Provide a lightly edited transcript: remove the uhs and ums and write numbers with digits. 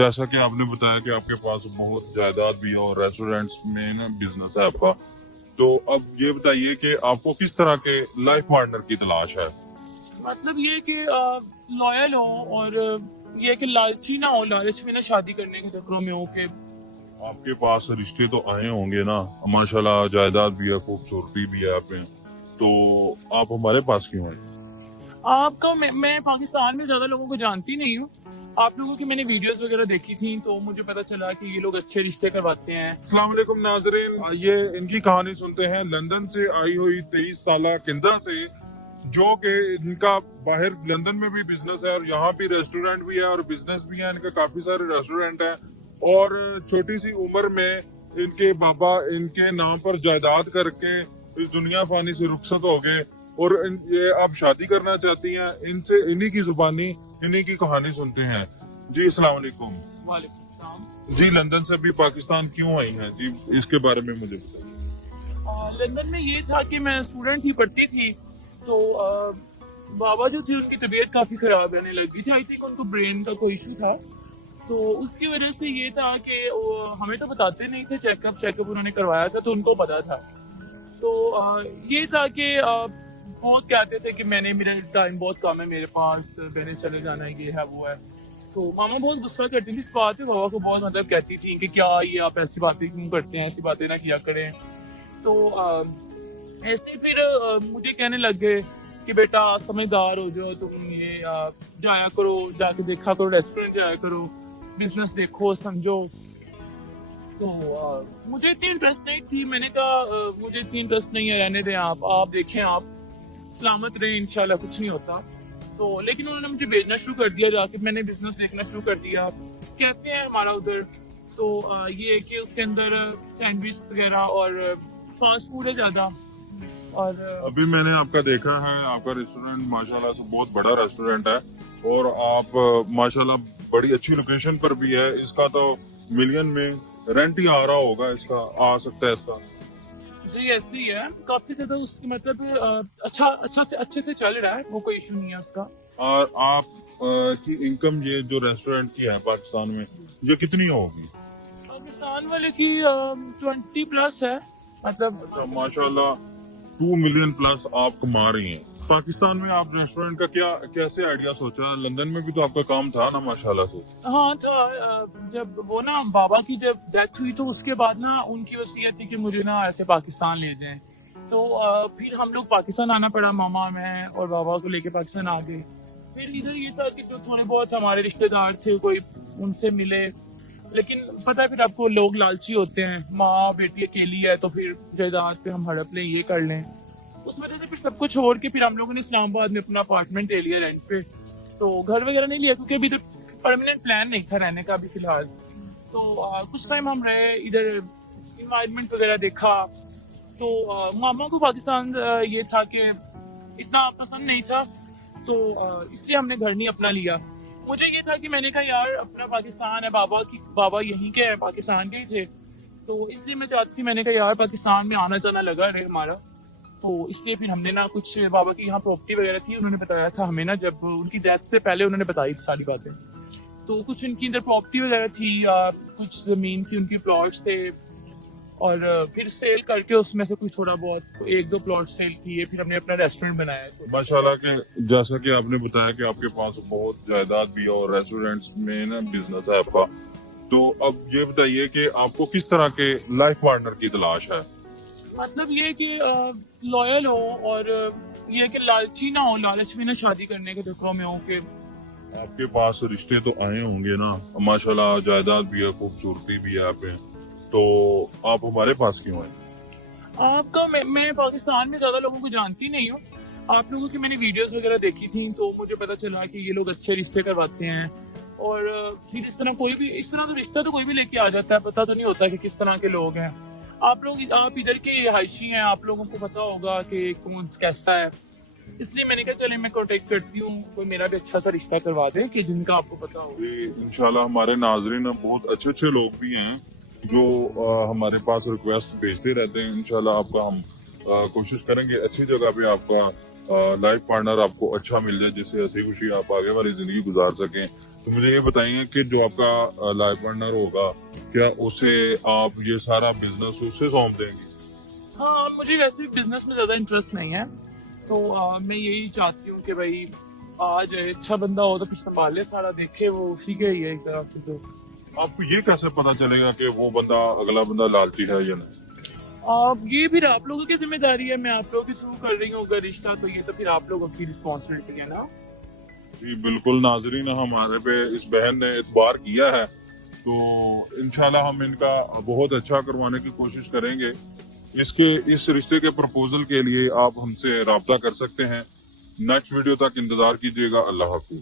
जैसा कि आपने बताया कि आपके पास बहुत जायदाद भी है और रेस्टोरेंट्स में ना बिजनेस है आपका, तो अब ये बताइए कि आपको किस तरह के लाइफ पार्टनर की तलाश है। मतलब ये कि लॉयल हो और ये कि लालची ना हो, लालच में ना शादी करने के चक्करों में हो कि आपके पास रिश्ते तो आए होंगे ना, माशाल्लाह जायदाद भी है, खूबसूरती भी है आप में, तो आप हमारे पास क्यों हैं? आपका मैं पाकिस्तान में ज्यादा लोगों को जानती नहीं हूँ। आप लोगों की मैंने वीडियोस वगैरह देखी थी तो मुझे पता चला कि ये लोग अच्छे रिश्ते करवाते हैं। अस्सलाम वालेकुम नाजरीन, ये इनकी कहानी सुनते हैं लंदन से आई हुई 23 साल किंजा से, जो कि इनका बाहर लंदन में भी बिजनेस है और यहाँ भी रेस्टोरेंट भी है और बिजनेस भी है, इनके काफी सारे रेस्टोरेंट हैं और छोटी सी उम्र में इनके बाबा इनके नाम पर जायदाद करके इस दुनिया फानी से रुखसत हो गए और ये अब शादी करना चाहती हैं। इनसे इन्हीं की जुबानी इन्हीं की कहानी सुनते हैं। जी अस्सलाम वालेकुम। वालेकुम सलाम। जी लंदन से अभी पाकिस्तान क्यों आई हैं जी, इसके बारे में मुझे बताइए। लंदन में ये था कि मैं स्टूडेंट ही पढ़ती थी तो बाबा जो थे उनकी तबीयत काफी खराब रहने लगी थी। आई थिंक उनको ब्रेन का कोई इशू था, तो उसकी वजह से ये था कि हमें तो बताते नहीं थे। चेकअप उन्होंने करवाया था तो उनको पता था। तो ये था कि बहुत कहते थे कि मेरा टाइम बहुत कम है मेरे पास, मैंने चले जाना है, ये है वो है। तो मामा बहुत गुस्सा करती थी इस बात पे, बाबा को बहुत मतलब कहती थी कि क्या ये आप ऐसी बातें क्यों करते हैं, ऐसी बातें ना किया करें। तो ऐसे फिर मुझे कहने लग गए कि बेटा समझदार हो जाओ, तुम ये जाया करो, जाके देखा करो, रेस्टोरेंट जाया करो, बिजनेस देखो, समझो। तो मुझे इतनी इंटरेस्ट नहीं थी। मैंने कहा मुझे इतनी इंटरेस्ट नहीं है, रहने दें, आप देखें, आप सलामत रहे, इंशाल्लाह कुछ नहीं होता। तो लेकिन उन्होंने मुझे भेजना शुरू कर दिया, जाके मैंने बिजनेस देखना शुरू कर दिया। कैफे है हमारा उधर, तो ये है कि उसके अंदर सैंडविच वगैरह और फास्ट फूड है ज्यादा। और अभी मैंने आपका देखा है, आपका रेस्टोरेंट माशाल्लाह से बहुत बड़ा रेस्टोरेंट है और आप माशाल्लाह बड़ी अच्छी लोकेशन पर भी है। इसका तो मिलियन में रेंट ही आ रहा होगा, इसका आ सकता है इसका। जी ऐसे ही है, काफी ज्यादा उसकी मतलब अच्छे से चल रहा है, वो कोई इशू नहीं है उसका। और आप की इनकम ये जो रेस्टोरेंट की है पाकिस्तान में, ये कितनी होगी? पाकिस्तान वाले की 20+ है मतलब। अच्छा माशाल्लाह 2 मिलियन प्लस आप कमा रही हैं। पाकिस्तान में आप रेस्टोरेंट का कैसे आइडिया सोचा? लंदन में भी तो आपका काम था ना माशाल्लाह से। हाँ तो जब वो ना बाबा की जब डेथ हुई तो उसके बाद ना उनकी वसीयत थी कि मुझे ना ऐसे पाकिस्तान ले जाएं। तो फिर हम लोग पाकिस्तान आना पड़ा, मामा मैं और बाबा को लेके पाकिस्तान आ गए। फिर इधर ये था कि जो थोड़े बहुत हमारे रिश्तेदार थे कोई उनसे मिले, लेकिन पता है फिर आपको लोग लालची होते हैं, माँ बेटी अकेली है तो फिर जायदाद पे हम हड़प लें, ये कर लें। उस वजह से फिर सबको छोड़ के फिर हम लोगों ने इस्लामाबाद में अपना अपार्टमेंट ले लिया रेंट पे। तो घर वगैरह नहीं लिया क्योंकि अभी तक परमानेंट प्लान नहीं था रहने का अभी फिलहाल। तो कुछ टाइम हम रहे इधर, इन्वायरमेंट वगैरह देखा। तो मामा को पाकिस्तान ये था कि इतना पसंद नहीं था, तो इसलिए हमने घर नहीं अपना लिया। मुझे ये था कि मैंने कहा यार अपना पाकिस्तान है, बाबा यहीं के हैं, पाकिस्तान के ही थे, तो इसलिए मैं चाहती थी, मैंने कहा यार पाकिस्तान में आना जाना लगा रहे हमारा। तो इसलिए फिर हमने ना कुछ बाबा की यहाँ प्रॉपर्टी वगैरह थी, उन्होंने बताया था हमें ना, जब उनकी डेथ से पहले उन्होंने बताई थी सारी बातें। तो कुछ उनकी इधर प्रॉपर्टी वगैरह थी, कुछ जमीन थी, उनकी प्लॉट्स थे, और फिर सेल करके उसमें से कुछ थोड़ा बहुत 1-2 प्लॉट सेल किए, फिर हमने अपना रेस्टोरेंट बनाया है। माशाल्लाह के जैसा कि आपने बताया कि आपके पास बहुत जायदाद भी है और रेस्टोरेंट्स में ना बिजनेस है आपका, तो अब ये बताइए कि आपको किस तरह के लाइफ पार्टनर की तलाश है। मतलब ये कि लॉयल हो और ये कि लालची ना हो, लालच में ना शादी करने के चक्करों में हो कि आपके पास रिश्ते तो आए होंगे ना, माशाल्लाह जायदाद भी है, खूबसूरती भी है आप में, तो आप हमारे पास क्यों हैं? आपका मैं पाकिस्तान में ज्यादा लोगों को जानती नहीं हूँ। आप लोगों की मैंने वीडियोस वगैरह देखी थी तो मुझे पता चला कि ये लोग अच्छे रिश्ते करवाते हैं। और फिर इस तरह तो रिश्ता तो कोई भी लेके आ जाता है, पता तो नहीं होता कि किस तरह के लोग हैं। आप इधर के रिहायशी हैं, आप लोगों को पता होगा कि कौन कैसा है। इसलिए मैंने कहा चले मैं कॉन्टेक्ट करती हूँ, कोई मेरा भी अच्छा सा रिश्ता करवा दे कि जिनका आपको पता हो। इंशाल्लाह हमारे नाजरीन बहुत अच्छे अच्छे लोग भी हैं जो हमारे पास रिक्वेस्ट भेजते रहते हैं। इंशाल्लाह आपका हम कोशिश करेंगे अच्छी जगह पे आपका लाइफ पार्टनर आपको अच्छा मिल जाए, जिससे हंसी खुशी आप आगे वाली जिंदगी गुजार सकें। तो मुझे ये बताइए कि जो आपका लाइफ पार्टनर होगा, क्या उसे आप ये सारा बिजनेस उसे सौंप देंगे? हाँ, मुझे वैसे बिजनेस में ज्यादा इंटरेस्ट नहीं है, तो मैं यही चाहती हूँ कि भाई आज अच्छा बंदा हो तो फिर संभाले सारा, देखे वो उसी के ही है एक तरह से। तो आपको ये कैसे पता चलेगा कि वो बंदा अगला बंदा लालची है या नहीं? ये फिर आप लोगों की जिम्मेदारी है, मैं आप लोगों के थ्रू कर रही हूँ अगर रिश्ता, तो ये तो फिर आप लोगों की रिस्पॉन्सिबिलिटी है ना। जी बिल्कुल नाजरीन, हमारे पे इस बहन ने इतबार किया है, तो इंशाल्लाह हम इनका बहुत अच्छा करवाने की कोशिश करेंगे। इस रिश्ते के प्रपोजल के लिए आप हमसे राब्ता कर सकते हैं। नेक्स्ट वीडियो तक इंतजार कीजिएगा। अल्लाह हाफिज।